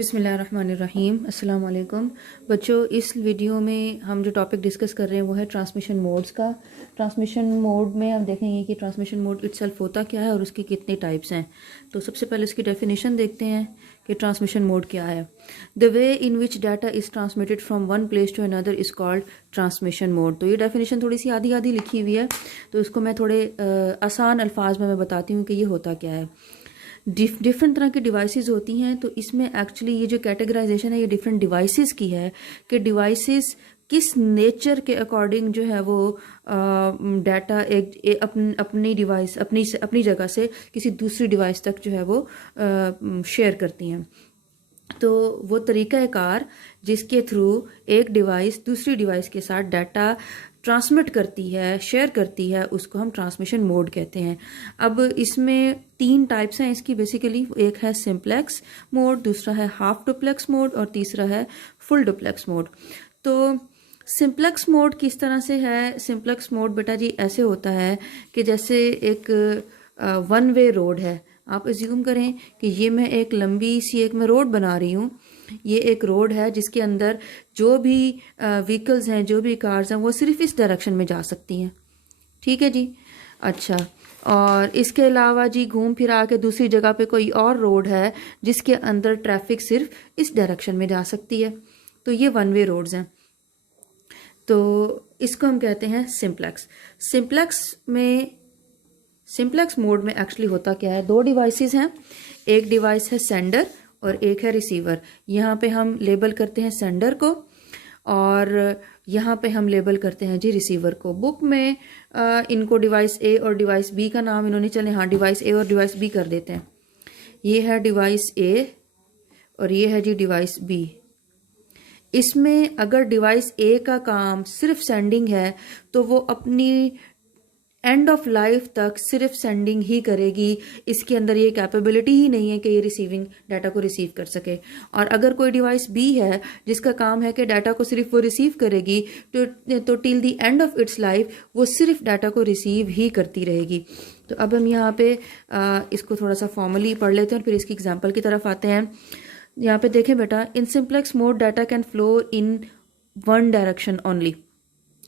बिस्मिल्लाहिर्रहमानिर्रहीम। अस्सलाम वालेकुम बच्चों। इस वीडियो में हम जो टॉपिक डिस्कस कर रहे हैं वो है ट्रांसमिशन मोड्स का। ट्रांसमिशन मोड में हम देखेंगे कि ट्रांसमिशन मोड इटसेल्फ होता क्या है और उसकी कितने टाइप्स हैं। तो सबसे पहले इसकी डेफिनेशन देखते हैं कि ट्रांसमिशन मोड क्या है। The way in which data is transmitted from one place to another is called transmission mode. तो ये डेफिनेशन थोड़ी सी आधी आधी लिखी हुई है, तो इसको मैं थोड़े आसान अल्फाज में मैं बताती हूँ कि ये होता क्या है। डिफरेंट तरह की डिवाइसेस होती हैं, तो इसमें एक्चुअली ये जो कैटेगराइजेशन है ये डिफरेंट डिवाइसेस की है कि डिवाइसेस किस नेचर के अकॉर्डिंग जो है वो डाटा अपनी डिवाइस अपनी जगह से किसी दूसरी डिवाइस तक जो है वो शेयर करती हैं। तो वो तरीक़ाकार जिसके थ्रू एक डिवाइस दूसरी डिवाइस के साथ डाटा ट्रांसमिट करती है, शेयर करती है, उसको हम ट्रांसमिशन मोड कहते हैं। अब इसमें 3 टाइप्स हैं इसकी बेसिकली। एक है सिंप्लेक्स मोड, दूसरा है हाफ डुप्लेक्स मोड और तीसरा है फुल डुप्लेक्स मोड। तो सिंप्लेक्स मोड किस तरह से है? सिंप्लेक्स मोड बेटा जी ऐसे होता है कि जैसे एक वन वे रोड है। आप एज्यूम करें कि ये मैं एक लंबी सी मैं रोड बना रही हूँ। ये एक रोड है जिसके अंदर जो भी व्हीकल्स हैं, जो भी कार्स हैं, वो सिर्फ इस डायरेक्शन में जा सकती हैं। ठीक है जी। अच्छा, और इसके अलावा जी घूम फिरा के दूसरी जगह पे कोई और रोड है जिसके अंदर ट्रैफिक सिर्फ इस डायरेक्शन में जा सकती है। तो ये वन वे रोड्स हैं। तो इसको हम कहते हैं सिंप्लेक्स। सिंप्लेक्स मोड में एक्चुअली होता क्या है? 2 डिवाइसेस हैं। एक डिवाइस है सेंडर और एक है रिसीवर। यहाँ पे हम लेबल करते हैं सेंडर को और यहाँ पे हम लेबल करते हैं जी रिसीवर को। बुक में इनको डिवाइस ए और डिवाइस बी का नाम इन्होंने, चले हाँ डिवाइस ए और डिवाइस बी कर देते हैं। ये है डिवाइस ए और ये है जी डिवाइस बी। इसमें अगर डिवाइस ए का काम सिर्फ सेंडिंग है तो वो अपनी एंड ऑफ लाइफ तक सिर्फ सेंडिंग ही करेगी। इसके अंदर ये कैपेबिलिटी ही नहीं है कि ये रिसीविंग डाटा को रिसीव कर सके। और अगर कोई डिवाइस बी है जिसका काम है कि डाटा को सिर्फ वो रिसीव करेगी तो till the end of its life वो सिर्फ डाटा को रिसीव ही करती रहेगी। तो अब हम यहाँ पे इसको थोड़ा सा फॉर्मली पढ़ लेते हैं और फिर इसकी एग्जाम्पल की तरफ आते हैं। यहाँ पे देखें बेटा, in simplex mode data can flow in one direction only.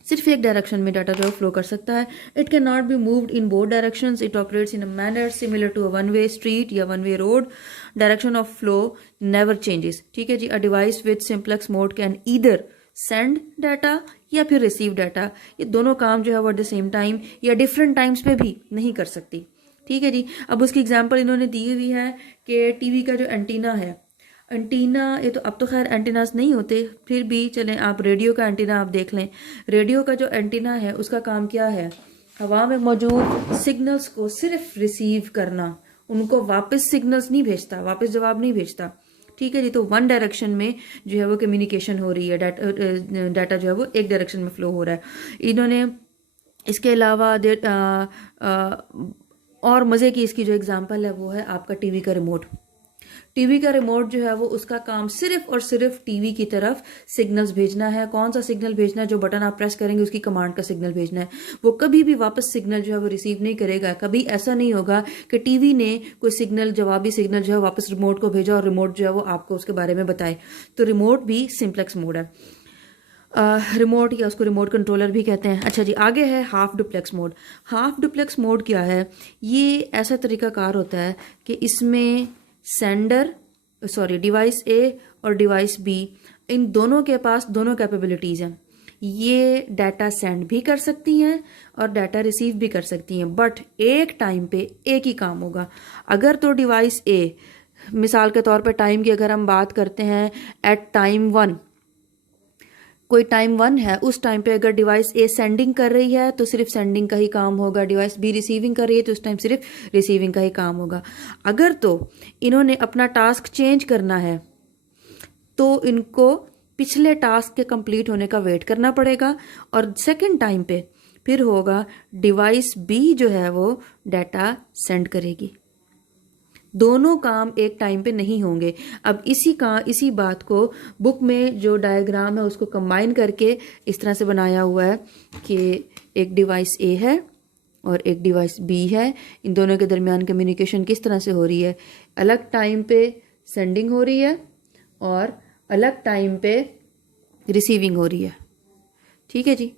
सिर्फ एक डायरेक्शन में डाटा जो फ्लो कर सकता है। It can not be moved in both directions. It operates in a manner similar to a one way street या one way road. Direction of flow never changes. ठीक है जी। A device with simplex mode can either send data या फिर receive data. ये दोनों काम जो है वो एट द सेम टाइम या डिफरेंट टाइम्स पे भी नहीं कर सकती। ठीक है जी। अब उसकी एग्जाम्पल इन्होंने दी हुई है कि टीवी का जो एंटीना है, एंटीना, ये तो अब तो खैर एंटीनास नहीं होते, फिर भी चलें आप रेडियो का एंटीना आप देख लें। रेडियो का जो एंटीना है उसका काम क्या है? हवा में मौजूद सिग्नल्स को सिर्फ रिसीव करना, उनको वापस सिग्नल्स नहीं भेजता, वापस जवाब नहीं भेजता। ठीक है जी। तो वन डायरेक्शन में जो है वो कम्युनिकेशन हो रही है, डाटा जो है वो एक डायरेक्शन में फ्लो हो रहा है। इन्होंने इसके अलावा और मज़े की इसकी जो एग्जाम्पल है वो है आपका टीवी का रिमोट। टीवी का रिमोट जो है वो उसका काम सिर्फ और सिर्फ टीवी की तरफ सिग्नल्स भेजना है। कौन सा सिग्नल भेजना है? जो बटन आप प्रेस करेंगे उसकी कमांड का सिग्नल भेजना है। वो कभी भी वापस सिग्नल जो है वो रिसीव नहीं करेगा। कभी ऐसा नहीं होगा कि टीवी ने कोई सिग्नल, जवाबी सिग्नल जो है वापस रिमोट को भेजा और रिमोट जो है वो आपको उसके बारे में बताए। तो रिमोट भी सिंप्लेक्स मोड है। रिमोट या उसको रिमोट कंट्रोलर भी कहते हैं। अच्छा जी, आगे है half duplex mode. Half duplex mode क्या है? ये ऐसा तरीकाकार होता है कि इसमें डिवाइस ए और डिवाइस बी, इन दोनों के पास दोनों कैपेबिलिटीज़ हैं। ये डाटा सेंड भी कर सकती हैं और डाटा रिसीव भी कर सकती हैं, बट एक टाइम पे एक ही काम होगा। अगर तो डिवाइस ए, मिसाल के तौर पे टाइम की अगर हम बात करते हैं, एट टाइम 1, कोई टाइम 1 है, उस टाइम पे अगर डिवाइस ए सेंडिंग कर रही है तो सिर्फ सेंडिंग का ही काम होगा। डिवाइस बी रिसीविंग कर रही है तो उस टाइम सिर्फ रिसीविंग का ही काम होगा। अगर तो इन्होंने अपना टास्क चेंज करना है तो इनको पिछले टास्क के कंप्लीट होने का वेट करना पड़ेगा और सेकंड टाइम पे फिर होगा डिवाइस बी जो है वो डाटा सेंड करेगी। दोनों काम एक टाइम पे नहीं होंगे। अब इसी बात को बुक में जो डायग्राम है उसको कंबाइन करके इस तरह से बनाया हुआ है कि एक डिवाइस ए है और एक डिवाइस बी है। इन दोनों के दरमियान कम्युनिकेशन किस तरह से हो रही है? अलग टाइम पे सेंडिंग हो रही है और अलग टाइम पे रिसीविंग हो रही है। ठीक है जी,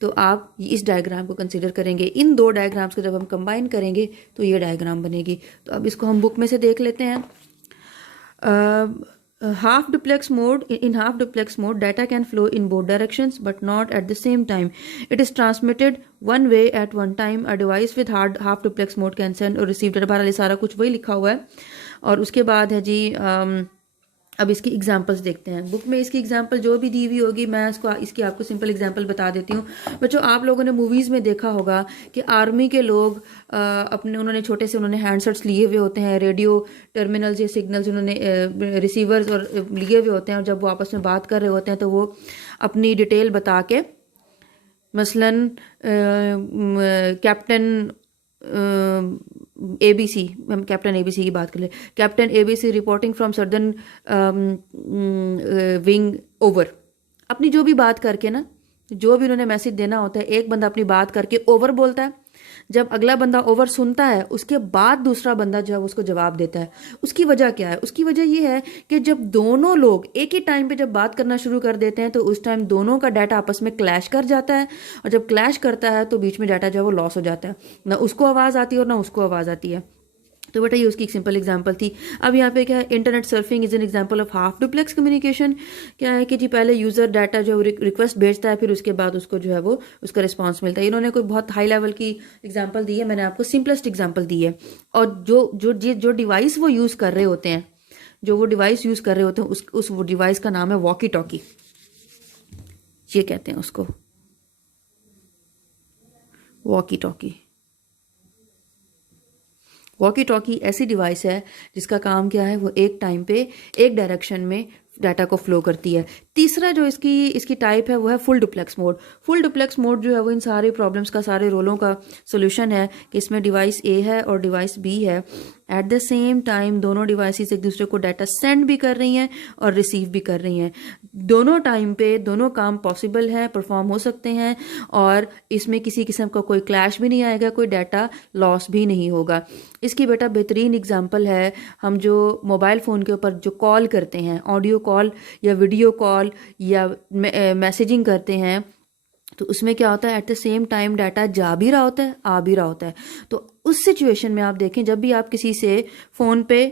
तो आप इस डायग्राम को कंसिडर करेंगे। इन दो डायग्राम्स को जब हम कंबाइन करेंगे तो ये डायग्राम बनेगी। तो अब इसको हम बुक में से देख लेते हैं। half duplex mode, in half duplex mode data can flow in both directions but not at the same time. It is transmitted one way at one time. A device with half duplex mode can send or receive data। बहरहाल सारा कुछ वही लिखा हुआ है। और उसके बाद है जी अब इसकी एग्जांपल्स देखते हैं। बुक में इसकी एग्जांपल जो भी दी हुई होगी मैं इसकी आपको सिंपल एग्जांपल बता देती हूँ। बच्चों, आप लोगों ने मूवीज़ में देखा होगा कि आर्मी के लोग उन्होंने छोटे से हैंडसेट्स लिए हुए होते हैं, रेडियो टर्मिनल्स या सिग्नल्स उन्होंने रिसीवर्स और लिए हुए होते हैं, और जब वो आपस में बात कर रहे होते हैं तो वो अपनी डिटेल बता के, मसलन कैप्टन ABC, हम कैप्टन ABC की बात कर ले, captain ABC reporting from southern wing over, अपनी जो भी बात करके ना, जो भी उन्होंने मैसेज देना होता है, एक बंदा अपनी बात करके ओवर बोलता है। जब अगला बंदा ओवर सुनता है उसके बाद दूसरा बंदा जो है उसको जवाब देता है। उसकी वजह क्या है? उसकी वजह ये है कि जब दोनों लोग एक ही टाइम पे जब बात करना शुरू कर देते हैं तो उस टाइम दोनों का डाटा आपस में क्लैश कर जाता है, और जब क्लैश करता है तो बीच में डाटा जो है वो लॉस हो जाता है, ना उसको आवाज़ आती है और ना उसको आवाज़ आती है। तो बेटा ये उसकी एक सिंपल एग्जांपल थी। अब यहाँ पे क्या है, internet surfing is an example of half duplex communication. क्या है कि जी पहले यूजर डाटा जो रिक्वेस्ट भेजता है, फिर उसके बाद उसको जो है वो उसका रिस्पांस मिलता है। इन्होंने कोई बहुत हाई लेवल की एग्जांपल दी है, मैंने आपको सिंपलेस्ट एग्जांपल दी है। और जो डिवाइस वो यूज कर रहे होते हैं, जो वो डिवाइस यूज कर रहे होते हैं उस डिवाइस का नाम है वॉकी टॉकी। ये कहते हैं उसको वॉकी टॉकी। वॉकी टॉकी ऐसी डिवाइस है जिसका काम क्या है, वो एक टाइम पे एक डायरेक्शन में डाटा को फ्लो करती है। तीसरा जो इसकी टाइप है वो है full duplex mode. Full duplex mode जो है वो इन सारे प्रॉब्लम्स का, सारे रोलों का सोल्यूशन है कि इसमें डिवाइस ए है और डिवाइस बी है। एट द सेम टाइम दोनों डिवाइसेस एक दूसरे को डाटा सेंड भी कर रही हैं और रिसीव भी कर रही हैं। दोनों टाइम पे दोनों काम पॉसिबल है, परफॉर्म हो सकते हैं, और इसमें किसी किस्म का कोई क्लैश भी नहीं आएगा, कोई डाटा लॉस भी नहीं होगा। इसकी बेटा बेहतरीन एग्जांपल है, हम जो मोबाइल फ़ोन के ऊपर जो कॉल करते हैं, ऑडियो कॉल या वीडियो कॉल या मैसेजिंग करते हैं, तो उसमें क्या होता है, eight the same time data जा भी रहा होता है, आ भी रहा होता है। तो उस सिचुएशन में आप देखें, जब भी आप किसी से फ़ोन पे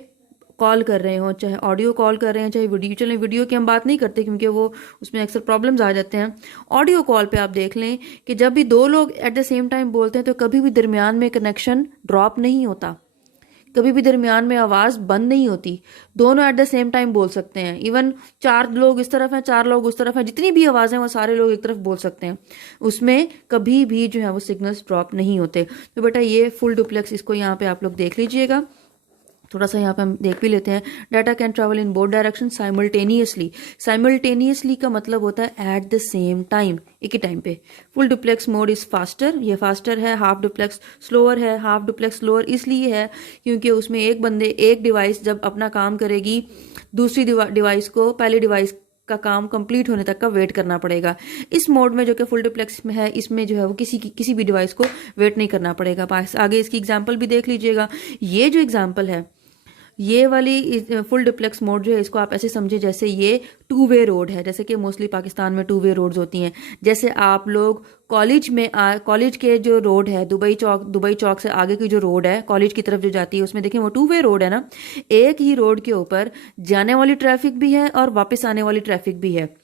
कॉल कर रहे हो, चाहे ऑडियो कॉल कर रहे हैं, चाहे वीडियो, चलें वीडियो की हम बात नहीं करते क्योंकि वो उसमें अक्सर प्रॉब्लम्स आ जाते हैं। ऑडियो कॉल पे आप देख लें कि जब भी दो लोग एट द सेम टाइम बोलते हैं तो कभी भी दरमियान में कनेक्शन ड्रॉप नहीं होता, कभी भी दरमियान में आवाज़ बंद नहीं होती। दोनों एट द सेम टाइम बोल सकते हैं। इवन 4 लोग इस तरफ हैं, 4 लोग उस तरफ हैं, जितनी भी आवाज़ें वो सारे लोग एक तरफ बोल सकते हैं, उसमें कभी भी जो है वो सिग्नल्स ड्रॉप नहीं होते। तो बेटा ये फुल डुप्लेक्स, इसको यहाँ पे आप लोग देख लीजिएगा। थोड़ा सा यहाँ पे हम देख भी लेते हैं। Data can travel in both direction simultaneously. Simultaneously का मतलब होता है एट द सेम टाइम, एक ही टाइम पे। Full duplex mode is faster, ये फास्टर है। हाफ डुप्लेक्स स्लोअर है। हाफ डुप्लेक्स स्लोअर इसलिए है क्योंकि उसमें एक डिवाइस जब अपना काम करेगी, दूसरी डिवाइस को पहले डिवाइस का काम कंप्लीट होने तक का वेट करना पड़ेगा। इस मोड में जो कि फुल डुप्लेक्स में है, इसमें जो है वो किसी भी डिवाइस को वेट नहीं करना पड़ेगा। आगे इसकी एग्जांपल भी देख लीजिएगा। ये जो एग्जांपल है, ये वाली फुल डुप्लेक्स मोड जो है, इसको आप ऐसे समझे जैसे ये 2 वे रोड है। जैसे कि मोस्टली पाकिस्तान में 2 वे रोड्स होती हैं। जैसे आप लोग कॉलेज के जो रोड है, दुबई चौक से आगे की जो रोड है कॉलेज की तरफ जो जाती है, उसमें देखें वो 2 वे रोड है ना। एक ही रोड के ऊपर जाने वाली ट्रैफिक भी है और वापस आने वाली ट्रैफिक भी है।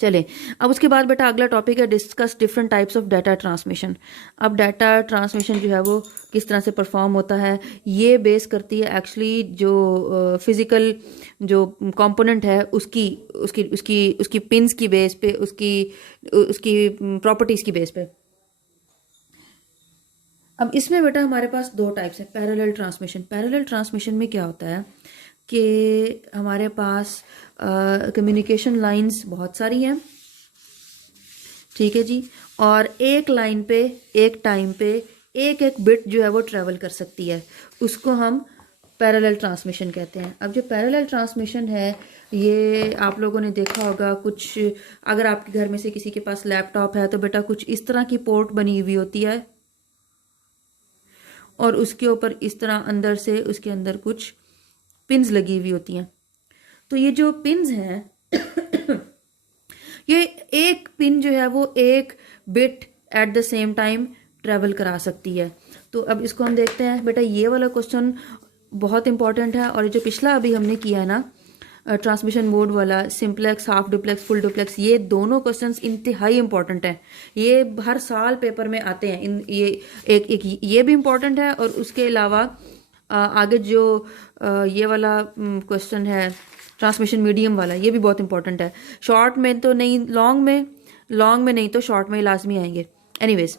चले अब उसके बाद बेटा अगला टॉपिक है discuss different types of data transmission. अब डाटा ट्रांसमिशन जो है वो किस तरह से परफॉर्म होता है, ये बेस करती है एक्चुअली जो फिजिकल जो कंपोनेंट है उसकी उसकी उसकी उसकी पिंस की बेस पे, उसकी प्रॉपर्टीज की बेस पे। अब इसमें बेटा हमारे पास 2 टाइप्स है। Parallel transmission. पैरेलल ट्रांसमिशन में क्या होता है कि हमारे पास कम्युनिकेशन लाइंस बहुत सारी हैं, ठीक है जी, और एक लाइन पे एक टाइम पे एक बिट जो है वो ट्रेवल कर सकती है, उसको हम पैरेलल ट्रांसमिशन कहते हैं। अब जो पैरेलल ट्रांसमिशन है, ये आप लोगों ने देखा होगा, कुछ अगर आपके घर में से किसी के पास लैपटॉप है तो बेटा कुछ इस तरह की पोर्ट बनी हुई होती है और उसके ऊपर इस तरह अंदर से उसके अंदर कुछ पिन्स लगी हुई होती हैं। तो ये जो पिन्स हैं ये एक पिन जो है वो एक bit eight the same time travel करा सकती है। तो अब इसको हम देखते हैं। बेटा ये वाला क्वेश्चन बहुत इंपॉर्टेंट है, और जो पिछला अभी हमने किया है ना ट्रांसमिशन मोड वाला, simplex, half duplex, full duplex, ये दोनों क्वेश्चंस इंतहाई इंपॉर्टेंट हैं। ये हर साल पेपर में आते हैं। ये एक ये भी इंपॉर्टेंट है, और उसके अलावा आगे जो ये वाला क्वेश्चन है ट्रांसमिशन मीडियम वाला, ये भी बहुत इंपॉर्टेंट है। शॉर्ट में तो नहीं, लॉन्ग में नहीं तो शॉर्ट में लाजमी आएंगे। एनीवेज,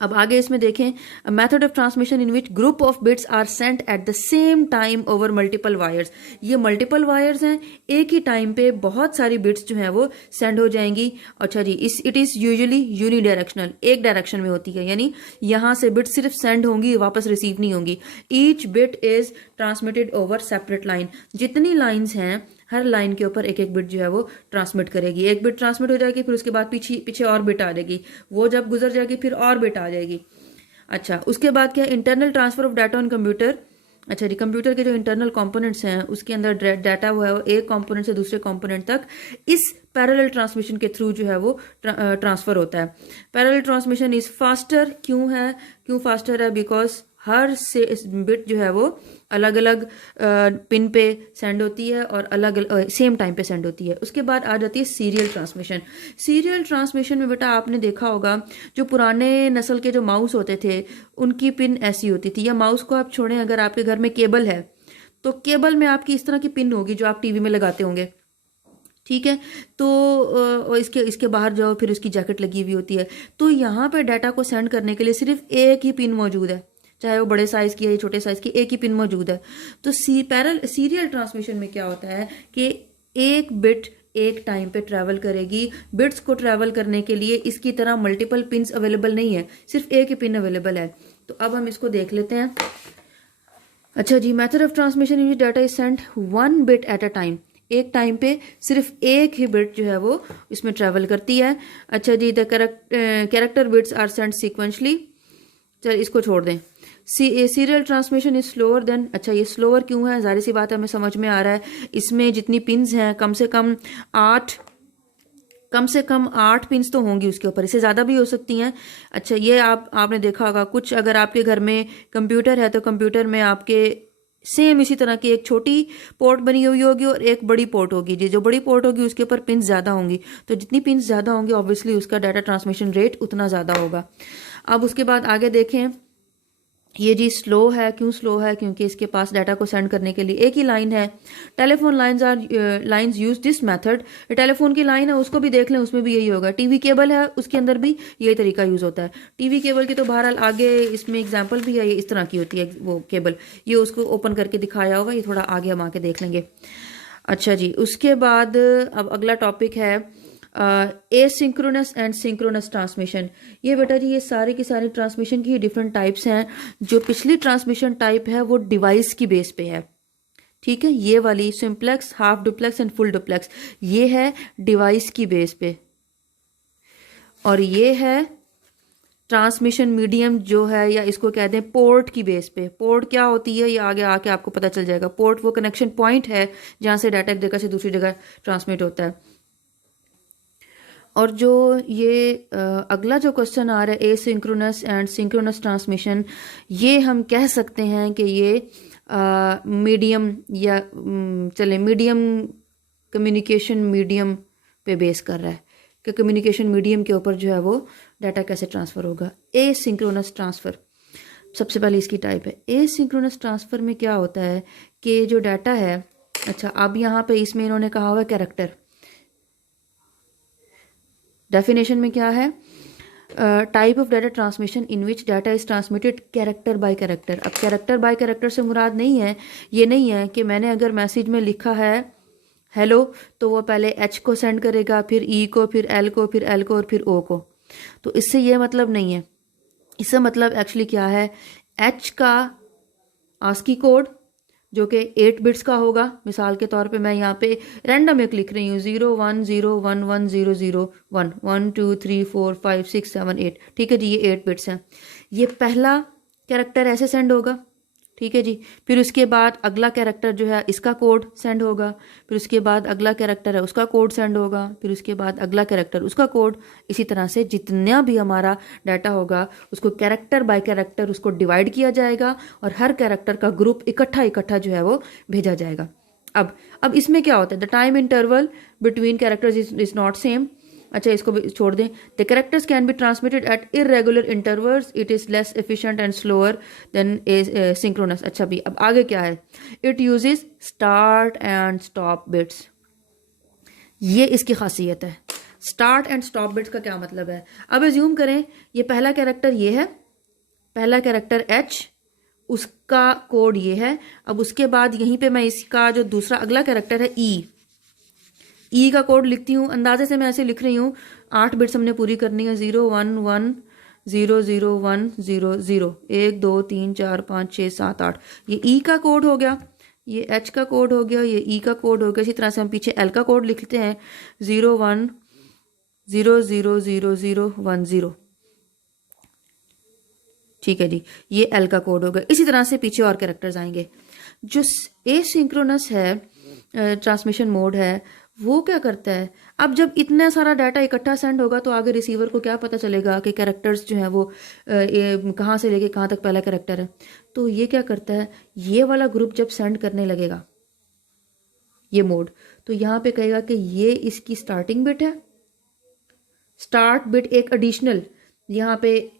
अब आगे इसमें देखें, method of transmission in which group of bits are sent at the same time over multiple wires. ये मल्टीपल वायर्स हैं, एक ही टाइम पे बहुत सारी बिट्स जो हैं वो सेंड हो जाएंगी। अच्छा जी, it is usually unidirectional, एक डायरेक्शन में होती है, यानी यहां से बिट्स सिर्फ सेंड होंगी, वापस रिसीव नहीं होंगी। Each bit is transmitted over separate line. जितनी लाइन्स हैं हर लाइन के ऊपर एक एक बिट जो है वो ट्रांसमिट करेगी। एक बिट ट्रांसमिट हो जाएगी, फिर उसके बाद पीछे और बिट आ जाएगी, वो जब गुजर जाएगी फिर और बिट आ जाएगी। अच्छा, उसके बाद क्या, internal transfer of data on computer. अच्छा जी, कंप्यूटर के जो इंटरनल कंपोनेंट्स हैं उसके अंदर डाटा वो है वो एक कंपोनेंट से दूसरे कंपोनेंट तक इस पैरेलल ट्रांसमिशन के थ्रू जो है वो ट्रांसफर होता है। Parallel transmission is faster. क्यों फास्टर है? बिकॉज हर से बिट जो है वो अलग अलग पिन पे सेंड होती है और अलग सेम टाइम पे सेंड होती है। उसके बाद आ जाती है सीरियल ट्रांसमिशन। सीरियल ट्रांसमिशन में बेटा आपने देखा होगा जो पुराने नस्ल के जो माउस होते थे उनकी पिन ऐसी होती थी, या माउस को आप छोड़ें, अगर आपके घर में केबल है तो केबल में आपकी इस तरह की पिन होगी जो आप टीवी में लगाते होंगे, ठीक है। तो इसके बाहर जाओ, फिर उसकी जैकेट लगी हुई होती है। तो यहाँ पे डाटा को सेंड करने के लिए सिर्फ एक ही पिन मौजूद है, चाहे वो बड़े साइज की है या छोटे साइज की, एक ही पिन मौजूद है। तो सीरियल ट्रांसमिशन में क्या होता है कि एक बिट एक टाइम पे ट्रैवल करेगी। बिट्स को ट्रैवल करने के लिए इसकी तरह मल्टीपल पिन्स अवेलेबल नहीं है, सिर्फ एक ही पिन अवेलेबल है। तो अब हम इसको देख लेते हैं। अच्छा जी, method of transmission in data is sent one bit at a time. एक टाइम पे सिर्फ एक ही बिट जो है वो इसमें ट्रैवल करती है। अच्छा जी, the character bits are sent sequentially. चल इसको छोड़ दें। Serial transmission is slower than. अच्छा, ये स्लोअर क्यों है? जाहिर सी बात है, हमें समझ में आ रहा है। इसमें जितनी पिन्स हैं कम से कम आठ पिन्स तो होंगी उसके ऊपर, इससे ज़्यादा भी हो सकती हैं। अच्छा, ये आपने देखा होगा कुछ, अगर आपके घर में कंप्यूटर है तो कंप्यूटर में आपके सेम इसी तरह की एक छोटी पोर्ट बनी हुई होगी और एक बड़ी पोर्ट होगी। जो बड़ी पोर्ट होगी उसके ऊपर पिन्स ज़्यादा होंगी, तो जितनी पिन्स ज़्यादा होंगी ऑब्वियसली उसका डाटा ट्रांसमिशन रेट उतना ज़्यादा होगा। अब उसके बाद आगे देखें, ये जी स्लो है। क्यों स्लो है? क्योंकि इसके पास डाटा को सेंड करने के लिए एक ही लाइन है। Telephone lines use this method. Telephone की लाइन है उसको भी देख लें, उसमें भी यही होगा। टीवी केबल है उसके अंदर भी यही तरीका यूज होता है। टीवी केबल की तो बहरहाल आगे इसमें एग्जांपल भी है, ये इस तरह की होती है वो केबल, ये उसको ओपन करके दिखाया होगा, ये थोड़ा आगे हम आके देख लेंगे। अच्छा जी, उसके बाद अब अगला टॉपिक है एसिंक्रोनस एंड सिंक्रोनस ट्रांसमिशन। ये बेटा जी, ये सारी की सारी ट्रांसमिशन की डिफरेंट टाइप्स हैं। जो पिछली ट्रांसमिशन टाइप है वो डिवाइस की बेस पे है, ठीक है। ये वाली simplex, half duplex and full duplex, ये है डिवाइस की बेस पे। और ये है ट्रांसमिशन मीडियम जो है, या इसको कहते हैं पोर्ट की बेस पे। पोर्ट क्या होती है ये आगे आके आपको पता चल जाएगा। पोर्ट वो कनेक्शन पॉइंट है जहां से डाटा एक जगह से दूसरी जगह ट्रांसमिट होता है। और जो ये अगला जो क्वेश्चन आ रहा है एसिंक्रोनस एंड सिंक्रोनस ट्रांसमिशन, ये हम कह सकते हैं कि ये मीडियम या चले मीडियम कम्युनिकेशन मीडियम पे बेस कर रहा है कि कम्युनिकेशन मीडियम के ऊपर जो है वो डाटा कैसे ट्रांसफ़र होगा। एसिंक्रोनस ट्रांसफ़र सबसे पहले इसकी टाइप है। एसिंक्रोनस ट्रांसफ़र में क्या होता है कि जो डाटा है, अच्छा अब यहाँ पे इसमें इन्होंने कहा हुआ है कैरेक्टर। डेफिनेशन में क्या है? Type of data transmission in which data is transmitted character bye character. अब कैरेक्टर बाय कैरेक्टर से मुराद नहीं है, ये नहीं है कि मैंने अगर मैसेज में लिखा है हेलो तो वो पहले एच को सेंड करेगा, फिर ई को, फिर एल को, फिर एल को और फिर ओ को। तो इससे ये मतलब नहीं है। इससे मतलब एक्चुअली क्या है, एच का आस्की कोड जो कि 8 बिट्स का होगा। मिसाल के तौर पे मैं यहाँ पे रैंडम एक लिख रही हूँ 01011001 1 2 3 4 5 6 7 8, ठीक है जी, ये 8 बिट्स हैं। ये पहला कैरेक्टर ऐसे सेंड होगा, ठीक है जी। फिर उसके बाद अगला कैरेक्टर जो है इसका कोड सेंड होगा, फिर उसके बाद अगला कैरेक्टर है उसका कोड सेंड होगा, फिर उसके बाद अगला कैरेक्टर उसका कोड। इसी तरह से जितना भी हमारा डाटा होगा उसको कैरेक्टर बाय कैरेक्टर उसको डिवाइड किया जाएगा और हर कैरेक्टर का ग्रुप इकट्ठा इकट्ठा जो है वो भेजा जाएगा। अब इसमें क्या होता है, the time interval between characters is not same. अच्छा, इसको भी छोड़ दें। The characters can be transmitted at irregular intervals, it is less efficient and slower than a synchronous. अच्छा भी, अब आगे क्या है, it uses start and stop bits. ये इसकी खासियत है। स्टार्ट एंड स्टॉप बिट्स का क्या मतलब है, अब एज्यूम करें ये पहला कैरेक्टर ये है, पहला कैरेक्टर H, उसका कोड ये है। अब उसके बाद यहीं पे मैं इसका जो दूसरा अगला कैरेक्टर है ई का कोड लिखती हूँ। अंदाजे से मैं ऐसे लिख रही हूँ, 8 बिट्स हमने पूरी करनी है, 0 1 1 0 0 1 0 0 1 2 3 4 5 6 7 8। ये ई का कोड हो गया, ये H का कोड हो गया, ये ई का कोड हो गया। इसी तरह से हम पीछे L का कोड लिखते हैं, 0 1 0 0 0 0 1 0। ठीक है जी, ये L का कोड होगा। इसी तरह से पीछे और कैरेक्टर्स आएंगे। जो एसिंक्रोनस है ट्रांसमिशन मोड है, वो क्या करता है, अब जब इतना सारा डाटा इकट्ठा सेंड होगा तो आगे रिसीवर को क्या पता चलेगा कि कैरेक्टर्स जो हैं वो कहाँ से लेके कहाँ तक पहला कैरेक्टर है। तो ये क्या करता है, ये वाला ग्रुप जब सेंड करने लगेगा ये मोड, तो यहाँ पे कहेगा कि ये इसकी स्टार्टिंग बिट है। स्टार्ट बिट एक एडिशनल यहाँ पे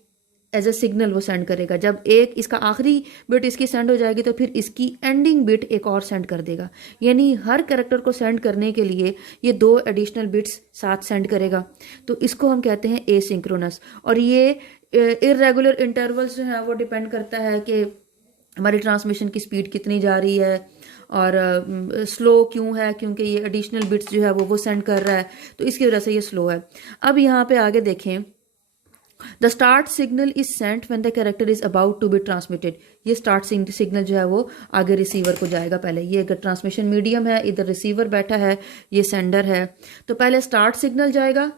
एज अ सिग्नल वो सेंड करेगा। जब एक इसका आखिरी बिट इसकी सेंड हो जाएगी तो फिर इसकी एंडिंग बिट एक और सेंड कर देगा। यानी हर कैरेक्टर को सेंड करने के लिए ये 2 एडिशनल बिट्स साथ सेंड करेगा। तो इसको हम कहते हैं एसिंक्रोनस। और ये इरेगुलर इंटरवल्स जो है वो डिपेंड करता है कि हमारी ट्रांसमिशन की स्पीड कितनी जा रही है और स्लो क्यों है, क्योंकि ये एडिशनल बिट्स जो है वो सेंड कर रहा है, तो इसकी वजह से ये स्लो है। अब यहाँ पे आगे देखें, the start signal is sent when the character is about to be transmitted. ये स्टार्ट सिग्नल जो है वो आगे रिसीवर को जाएगा। पहले ये अगर ट्रांसमिशन मीडियम है, इधर रिसीवर बैठा है, ये सेंडर है, तो पहले स्टार्ट सिग्नल जाएगा।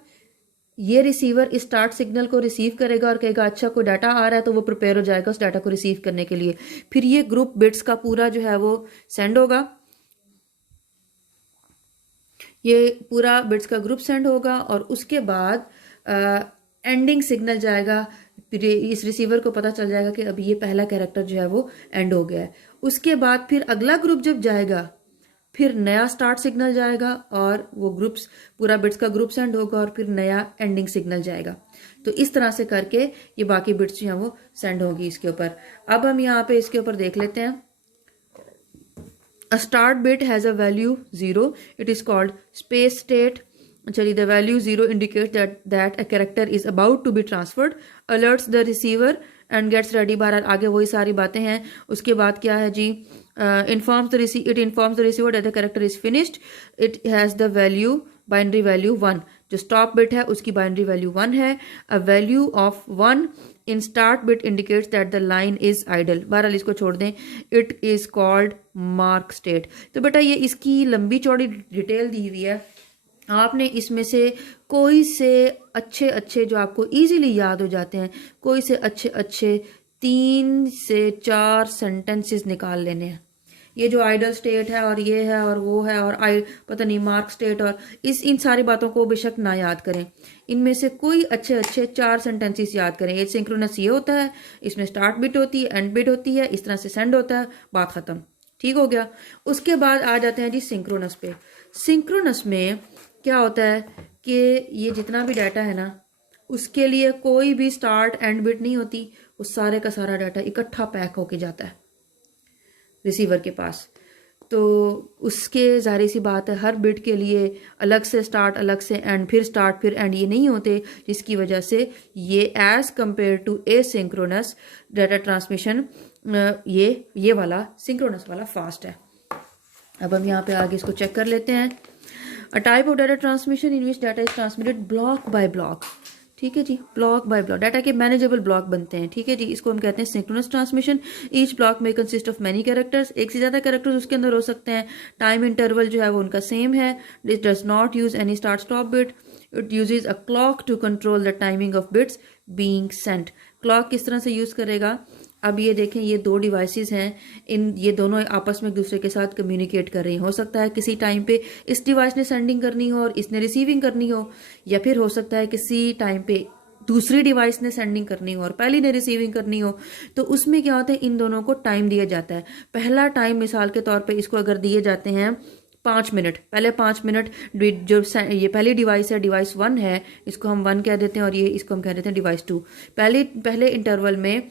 ये रिसीवर इस स्टार्ट सिग्नल को रिसीव करेगा और कहेगा अच्छा कोई डाटा आ रहा है, तो वो प्रिपेयर हो जाएगा उस डाटा को रिसीव करने के लिए। फिर ये ग्रुप बिट्स का पूरा जो है वो सेंड होगा, ये पूरा बिट्स का ग्रुप सेंड होगा और उसके बाद एंडिंग सिग्नल जाएगा। फिर इस रिसीवर को पता चल जाएगा कि अभी ये पहला कैरेक्टर जो है वो एंड हो गया है। उसके बाद फिर अगला ग्रुप जब जाएगा फिर नया स्टार्ट सिग्नल जाएगा और वो ग्रुप्स पूरा बिट्स का ग्रुप सेंड होगा और फिर नया एंडिंग सिग्नल जाएगा। तो इस तरह से करके ये बाकी बिट्स जो हैं वो सेंड होगी इसके ऊपर। अब हम यहाँ पे इसके ऊपर देख लेते हैं। A start bit has a value 0. It is called space state. Actually, the value 0 indicates that a character is about to be transferred, alerts the receiver and gets ready. बहरहाल आगे वही सारी बातें हैं। उसके बाद क्या है जी, it informs the receiver that the character is finished. It has the value binary value 1। जो स्टॉप बिट है उसकी बाइनरी वैल्यू 1 है। A value of 1 in start bit indicates that the line is idle. बहरहाल इसको छोड़ दें, it is called mark state. तो बेटा ये इसकी लंबी चौड़ी डिटेल दी हुई है, आपने इसमें से कोई से अच्छे जो आपको इजीली याद हो जाते हैं, कोई से अच्छे 3 से 4 सेंटेंसेस निकाल लेने हैं। ये जो आइडल स्टेट है और ये है और वो है और पता नहीं मार्क स्टेट और इन सारी बातों को बेशक ना याद करें, इनमें से कोई अच्छे 4 सेंटेंसेस याद करें। ये सिंक्रोनस ये होता है, इसमें स्टार्ट बिट होती है, एंड बिट होती है, इस तरह से सेंड होता है, बात खत्म। ठीक हो गया। उसके बाद आ जाते हैं जी सिंक्रोनस पे। सिंक्रोनस में क्या होता है कि ये जितना भी डाटा है ना, उसके लिए कोई भी स्टार्ट एंड बिट नहीं होती, वो सारे का सारा डाटा इकट्ठा पैक होके जाता है रिसीवर के पास। तो उसके ज़ाहिर सी बात है हर बिट के लिए अलग से स्टार्ट, अलग से एंड, फिर स्टार्ट फिर एंड ये नहीं होते, जिसकी वजह से ये as compare to asynchronous data transmission ये वाला सिंक्रोनस वाला फास्ट है। अब हम यहाँ पे आगे इसको चेक कर लेते हैं। A type of data transmission in which data is transmitted block bye block. ठीक है जी, ब्लॉक बाय ब्लॉक, डाटा के मैनेजेबल ब्लॉक बनते हैं। ठीक है जी, इसको हम कहते हैं सिंक्रोनस ट्रांसमिशन। ईच ब्लॉक में कंसिस्ट ऑफ मैनी कैरेक्टर्स, एक से ज़्यादा कैरेक्टर्स उसके अंदर हो सकते हैं। टाइम इंटरवल जो है वो उनका सेम है। This does not use any start stop bit, it uses a clock to control the timing of bits being sent. Clock किस तरह से यूज़ करेगा, अब ये देखें, ये दो डिवाइसेस हैं, ये दोनों आपस में एक दूसरे के साथ कम्युनिकेट कर रही हैं। हो सकता है किसी टाइम पे इस डिवाइस ने सेंडिंग करनी हो और इसने रिसीविंग करनी हो, या फिर हो सकता है किसी टाइम पे दूसरी डिवाइस ने सेंडिंग करनी हो और पहली ने रिसीविंग करनी हो। तो उसमें क्या होता है, इन दोनों को टाइम दिया जाता है। पहला टाइम मिसाल के तौर पे इसको अगर दिए जाते हैं 5 मिनट, पहले 5 मिनट जो ये पहली डिवाइस है, डिवाइस 1 है, इसको हम 1 कह देते हैं, और ये इसको हम कह देते हैं डिवाइस 2। पहले इंटरवल में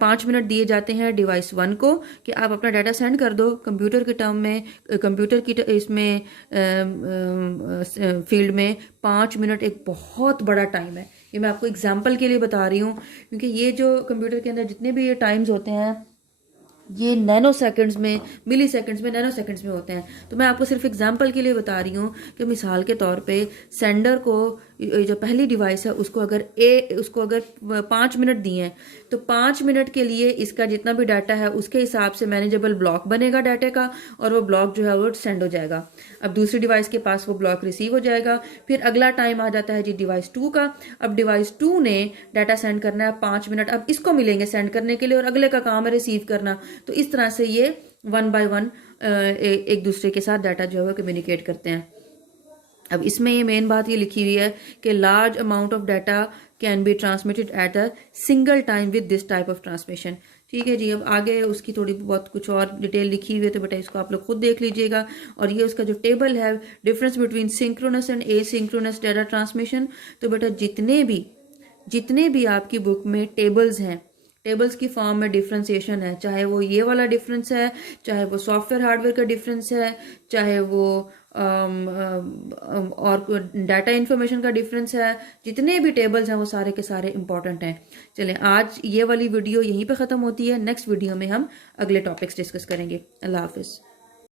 5 मिनट दिए जाते हैं डिवाइस 1 को कि आप अपना डाटा सेंड कर दो। कंप्यूटर के टर्म में, कंप्यूटर की इसमें फील्ड में 5 मिनट एक बहुत बड़ा टाइम है। ये मैं आपको एग्जांपल के लिए बता रही हूँ, क्योंकि ये जो कंप्यूटर के अंदर जितने भी ये टाइम्स होते हैं, ये नैनो सेकंड्स में, मिली सेकंड्स में, नैनो सेकंड्स में होते हैं। तो मैं आपको सिर्फ एग्जांपल के लिए बता रही हूँ कि मिसाल के तौर पे सेंडर को, जो पहली डिवाइस है, उसको अगर 5 मिनट दिए हैं, तो 5 मिनट के लिए इसका जितना भी डाटा है उसके हिसाब से मैनेजेबल ब्लॉक बनेगा डाटे का, और वो ब्लॉक जो है वो सेंड हो जाएगा। अब दूसरी डिवाइस के पास वो ब्लॉक रिसीव हो जाएगा। फिर अगला टाइम आ जाता है जी डिवाइस 2 का। अब डिवाइस 2 ने डाटा सेंड करना है 5 मिनट, अब इसको मिलेंगे सेंड करने के लिए, और अगले का काम है रिसीव करना। तो इस तरह से ये 1 बाय 1 एक दूसरे के साथ डाटा जो है कम्युनिकेट करते हैं। अब इसमें ये मेन बात ये लिखी हुई है कि large amount of data can be transmitted at a single time with this type of transmission. ठीक है जी। अब आगे उसकी थोड़ी बहुत कुछ और डिटेल लिखी हुई है, तो बेटा इसको आप लोग खुद देख लीजिएगा। और ये उसका जो टेबल है, difference between synchronous and asynchronous data transmission. तो बेटा जितने भी आपकी बुक में टेबल्स हैं, टेबल्स की फॉर्म में डिफ्रेंसिएशन है, चाहे वो ये वाला डिफरेंस है, चाहे वो सॉफ्टवेयर हार्डवेयर का डिफरेंस है, चाहे वो और डाटा इंफॉर्मेशन का डिफरेंस है, जितने भी टेबल्स हैं वो सारे के सारे इंपॉर्टेंट हैं। चलें, आज ये वाली वीडियो यहीं पे ख़त्म होती है। नेक्स्ट वीडियो में हम अगले टॉपिक्स डिस्कस करेंगे। अल्लाह हाफिज़।